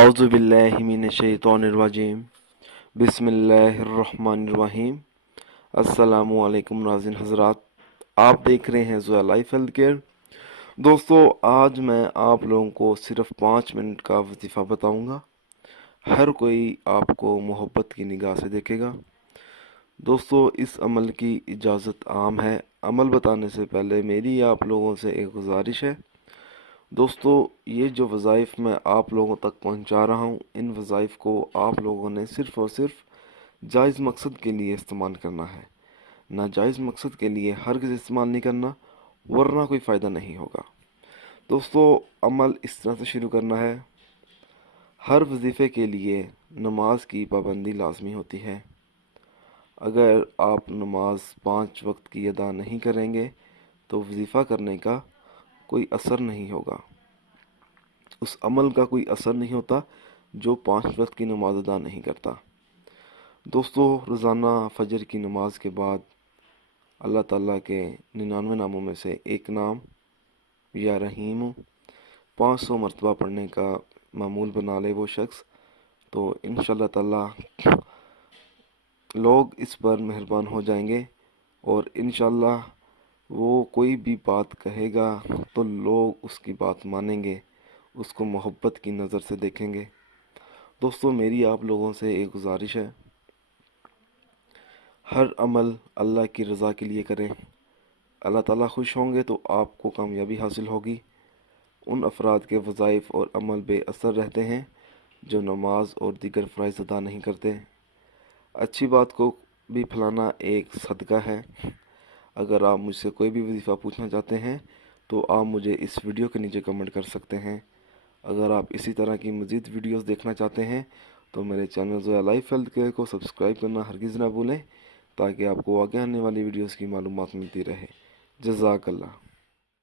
आउज़ु बिल्लाहि मिनश्शैतानिर्रजीम बिस्मिल्लाहिर्रहमानिर्रहीम। अस्सलामु अलैकुम नाज़रीन हज़रात, आप देख रहे हैं ज़ोया लाइफ हेल्थ केयर। दोस्तों, आज मैं आप लोगों को सिर्फ 5 मिनट का वजीफ़ा बताऊंगा। हर कोई आपको मोहब्बत की निगाह से देखेगा। दोस्तों, इस अमल की इजाज़त आम है। अमल बताने से पहले मेरी आप लोगों से एक गुजारिश है। दोस्तों, ये जो वज़ाइफ मैं आप लोगों तक पहुंचा रहा हूं, इन वज़ाइफ को आप लोगों ने सिर्फ़ और सिर्फ जायज़ मकसद के लिए इस्तेमाल करना है। नाजायज़ मकसद के लिए हरगिज़ इस्तेमाल नहीं करना, वरना कोई फ़ायदा नहीं होगा। दोस्तों, अमल इस तरह से शुरू करना है। हर वजीफ़े के लिए नमाज की पाबंदी लाजमी होती है। अगर आप नमाज 5 वक्त की अदा नहीं करेंगे तो वजीफ़ा करने का कोई असर नहीं होगा। उस अमल का कोई असर नहीं होता जो 5 वक्त की नमाज अदा नहीं करता। दोस्तों, रोज़ाना फजर की नमाज के बाद अल्लाह ताला के 99 नामों में से एक नाम या रहीम 500 मरतबा पढ़ने का मामूल बना ले वो शख्स, तो इंशाअल्लाह ताला लोग इस पर मेहरबान हो जाएंगे और इंशाअल्लाह वो कोई भी बात कहेगा तो लोग उसकी बात मानेंगे, उसको मोहब्बत की नज़र से देखेंगे। दोस्तों, मेरी आप लोगों से एक गुजारिश है, हर अमल अल्लाह की रज़ा के लिए करें। अल्लाह ताला खुश होंगे तो आपको कामयाबी हासिल होगी। उन अफराद के वज़ाइफ और अमल बेअसर रहते हैं जो नमाज और दीगर फ़राइज़ अदा नहीं करते। अच्छी बात को भी फैलाना एक सदका है। अगर आप मुझसे कोई भी वजीफ़ा पूछना चाहते हैं तो आप मुझे इस वीडियो के नीचे कमेंट कर सकते हैं। अगर आप इसी तरह की मज़ीद वीडियोस देखना चाहते हैं तो मेरे channel Zoya life health care को सब्सक्राइब करना हरगिज़ ना भूलें, ताकि आपको आगे आने वाली वीडियोस की मालूमात मिलती रहे। जज़ाकल्लाह।